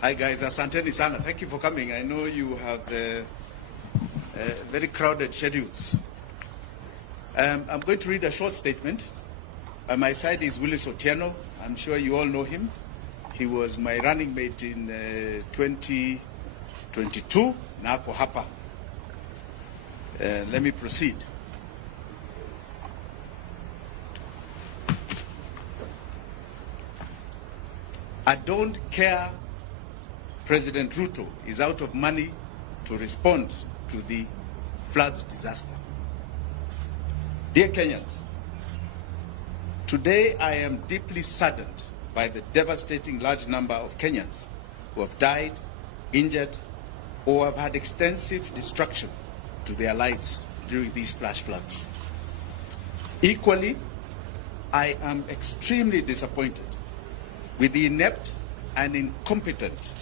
Hi guys, asanteni sana. Thank you for coming. I know you have very crowded schedules. I'm going to read a short statement. By my side is Willis Otieno. I'm sure you all know him. He was my running mate in 2022. Na ako hapa. Let me proceed. I don't care President Ruto is out of money to respond to the floods disaster. Dear Kenyans, today I am deeply saddened by the devastating large number of Kenyans who have died, injured, or have had extensive destruction to their lives during these flash floods. Equally, I am extremely disappointed with the inept and incompetent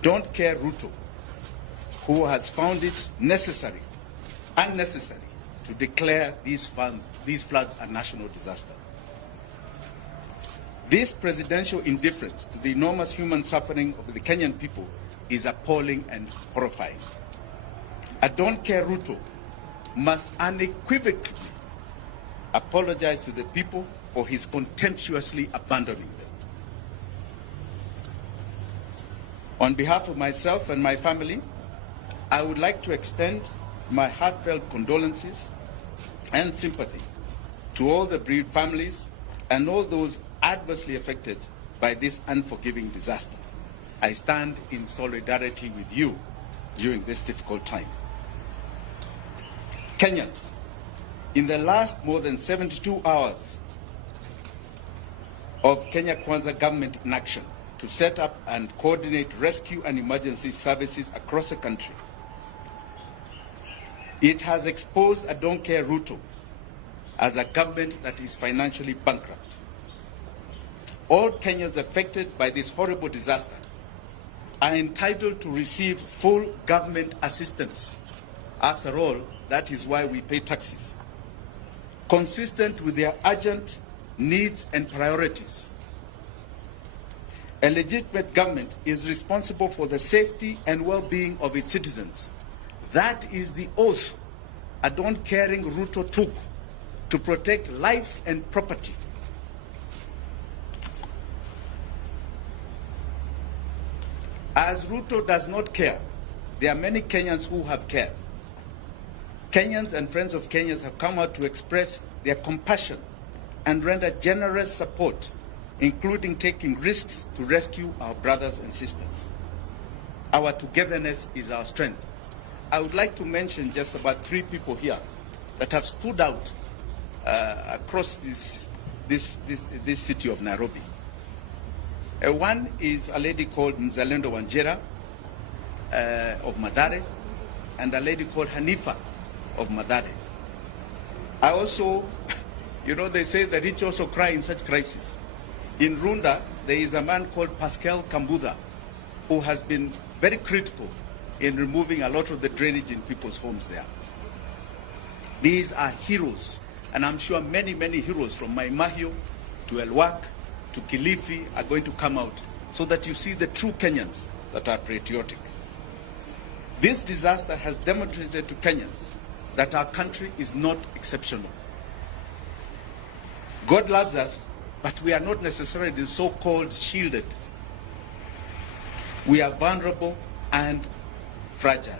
Don't Care Ruto, who has found it unnecessary to declare these floods a national disaster. This presidential indifference to the enormous human suffering of the Kenyan people is appalling and horrifying. A Don't Care Ruto must unequivocally apologize to the people for his contemptuously abandoning them. On behalf of myself and my family, I would like to extend my heartfelt condolences and sympathy to all the bereaved families and all those adversely affected by this unforgiving disaster. I stand in solidarity with you during this difficult time. Kenyans, in the last more than 72 hours of Kenya Kwanza government in action to set up and coordinate rescue and emergency services across the country, it has exposed a Don't Care Ruto as a government that is financially bankrupt. All Kenyans affected by this horrible disaster are entitled to receive full government assistance. After all, that is why we pay taxes, consistent with their urgent needs and priorities. A legitimate government is responsible for the safety and well-being of its citizens. That is the oath a don't-caring Ruto took to protect life and property. As Ruto does not care, there are many Kenyans who have cared. Kenyans and friends of Kenyans have come out to express their compassion and render generous support, including taking risks to rescue our brothers and sisters. Our togetherness is our strength. I would like to mention just about 3 people here that have stood out across this city of Nairobi. One is a lady called Mzalendo Wanjira of Mathare, and a lady called Hanifa of Mathare. I also, you know, they say the rich also cry in such crises. In Runda, there is a man called Pascal Kambuda who has been very critical in removing a lot of the drainage in people's homes there. These are heroes, and I'm sure many, many heroes from Maimahio to Elwak to Kilifi are going to come out so that you see the true Kenyans that are patriotic. This disaster has demonstrated to Kenyans that our country is not exceptional. God loves us, but we are not necessarily the so-called shielded. We are vulnerable and fragile.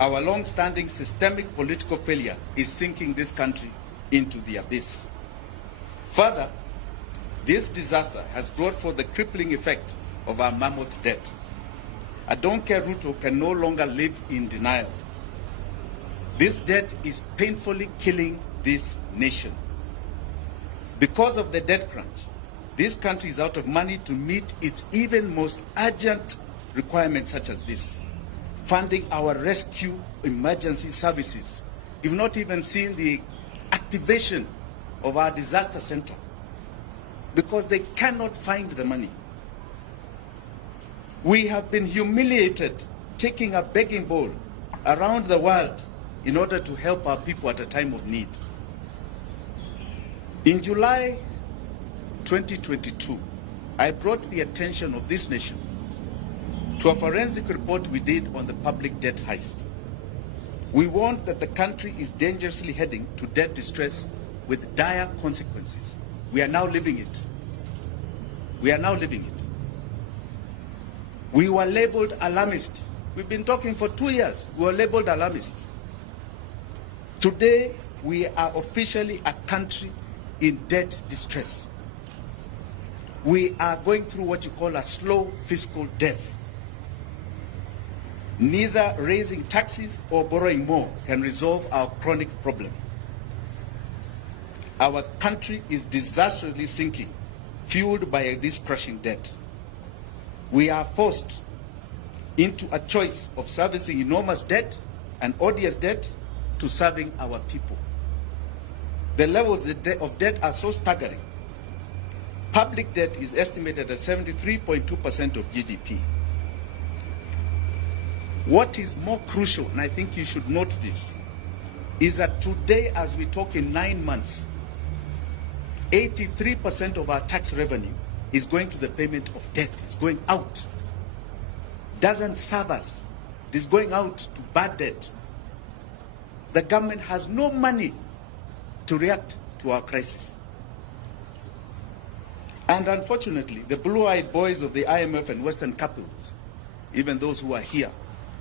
Our long-standing systemic political failure is sinking this country into the abyss. Further, this disaster has brought forth the crippling effect of our mammoth debt. A Don't Care Ruto can no longer live in denial. This debt is painfully killing this nation. Because of the debt crunch, this country is out of money to meet its even most urgent requirements such as this. Funding our rescue emergency services. You've not even seen the activation of our disaster center because they cannot find the money. We have been humiliated taking a begging bowl around the world in order to help our people at a time of need. In July 2022, I brought the attention of this nation to a forensic report we did on the public debt heist. We warned that the country is dangerously heading to debt distress with dire consequences. We are now living it. We are now living it. We were labeled alarmist. We've been talking for 2 years. We were labeled alarmist. Today, we are officially a country in debt distress. We are going through what you call a slow fiscal death. Neither raising taxes or borrowing more can resolve our chronic problem. Our country is disastrously sinking, fueled by this crushing debt. We are forced into a choice of servicing enormous debt and odious debt to serving our people. The levels of debt are so staggering. Public debt is estimated at 73.2% of GDP. What is more crucial, and I think you should note this, is that today, as we talk, in 9 months, 83% of our tax revenue is going to the payment of debt. It's going out. Doesn't serve us. It is going out to bad debt. The government has no money to react to our crisis. And unfortunately, the blue-eyed boys of the IMF and Western capitals, even those who are here,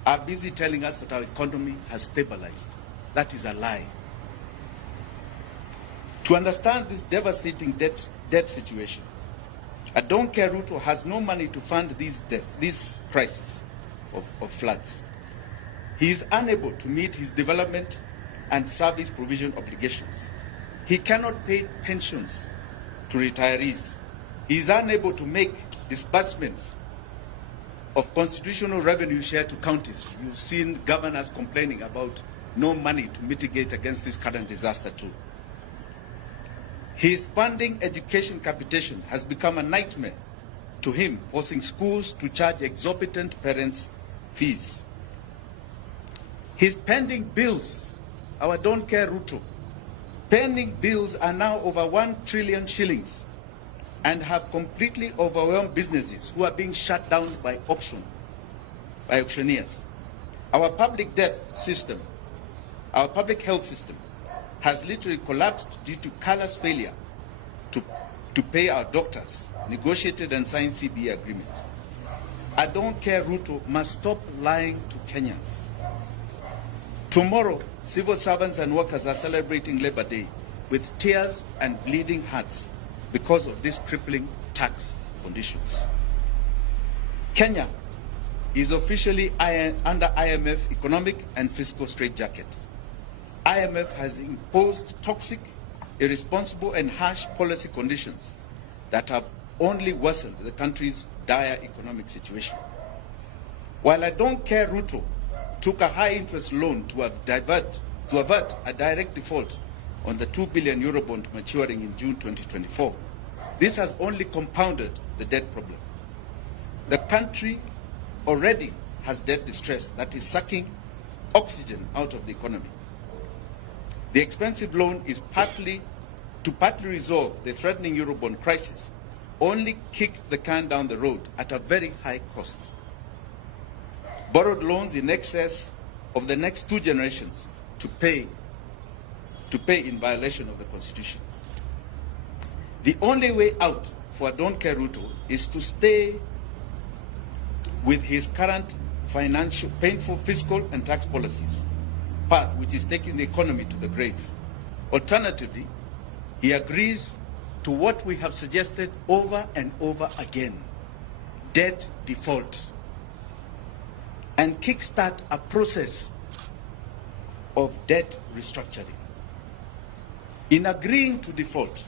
are busy telling us that our economy has stabilized. That is a lie. To understand this devastating debt situation, I don't care Ruto has no money to fund this crisis of floods. He is unable to meet his development and service provision obligations. He cannot pay pensions to retirees. He is unable to make disbursements of constitutional revenue share to counties. You've seen governors complaining about no money to mitigate against this current disaster too. His funding education capitation has become a nightmare to him, forcing schools to charge exorbitant parents' fees. His pending bills, our don't care Ruto, pending bills are now over 1 trillion shillings and have completely overwhelmed businesses who are being shut down by auctioneers. Our public health system has literally collapsed due to callous failure to pay our doctors, negotiated and signed CBA agreement. I don't care Ruto must stop lying to Kenyans. Tomorrow, civil servants and workers are celebrating Labor Day with tears and bleeding hearts because of these crippling tax conditions. Kenya is officially under IMF economic and fiscal straitjacket. IMF has imposed toxic, irresponsible and harsh policy conditions that have only worsened the country's dire economic situation. While I don't care Ruto took a high-interest loan to avert a direct default on the 2 billion euro bond maturing in June 2024, this has only compounded the debt problem. The country already has debt distress that is sucking oxygen out of the economy. The expensive loan is partly resolve the threatening Eurobond crisis, only kicked the can down the road at a very high cost. Borrowed loans in excess of the next 2 generations to pay in violation of the Constitution. The only way out for Don't Care Ruto is to stay with his current painful fiscal and tax policies path, which is taking the economy to the grave. Alternatively, he agrees to what we have suggested over and over again: debt default, and kickstart a process of debt restructuring. In agreeing to default,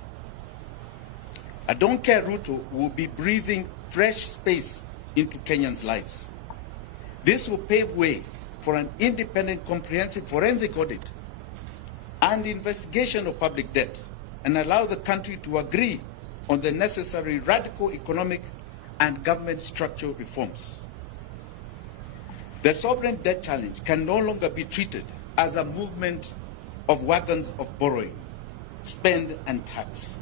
I don't care Ruto will be breathing fresh space into Kenyans' lives. This will pave way for an independent, comprehensive forensic audit and investigation of public debt, and allow the country to agree on the necessary radical economic and government structural reforms. The sovereign debt challenge can no longer be treated as a movement of wagons of borrowing, spend and tax.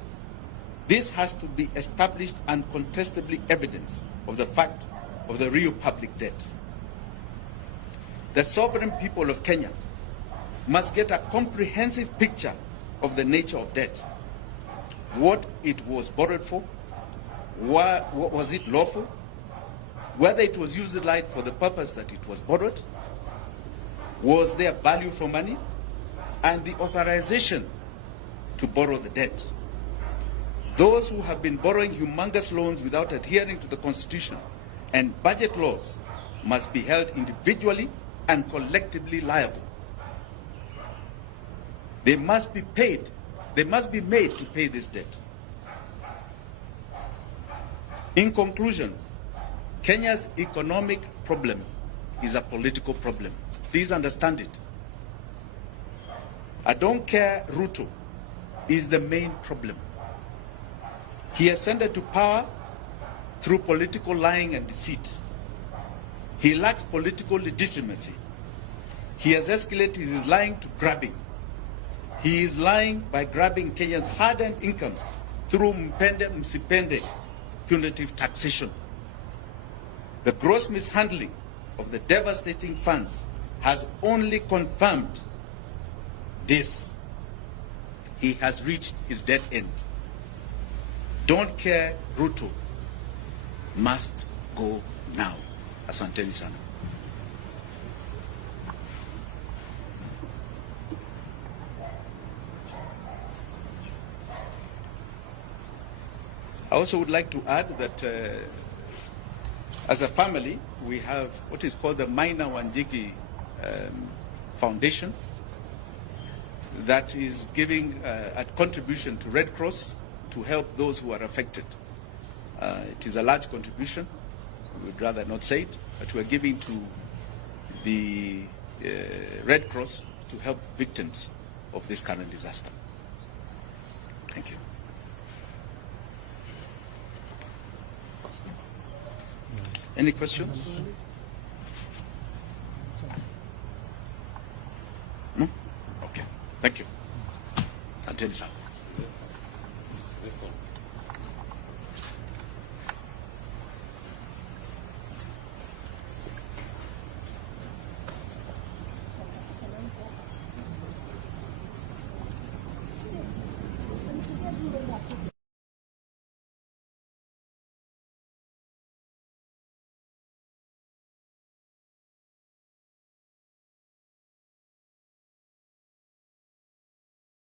This has to be established and contestably evidence of the fact of the real public debt. The sovereign people of Kenya must get a comprehensive picture of the nature of debt, what it was borrowed for, what was it lawful, whether it was utilized for the purpose that it was borrowed, was there value for money, and the authorization to borrow the debt. Those who have been borrowing humongous loans without adhering to the Constitution and budget laws must be held individually and collectively liable. They must be paid. They must be made to pay this debt. In conclusion, Kenya's economic problem is a political problem. Please understand it. I don't care Ruto is the main problem. He ascended to power through political lying and deceit. He lacks political legitimacy. He has escalated his lying to grabbing. He is lying by grabbing Kenyans' hard-earned incomes through mpende msipende punitive taxation. The gross mishandling of the devastating funds has only confirmed this. He has reached his dead end. Don't care Ruto must go now. Asanteni sana. I also would like to add that as a family, we have what is called the Minor Wanjigi Foundation that is giving a contribution to Red Cross to help those who are affected. It is a large contribution. We would rather not say it, but we are giving to the Red Cross to help victims of this current disaster. Thank you. Any questions? No? Okay. Thank you. Asanteni sana.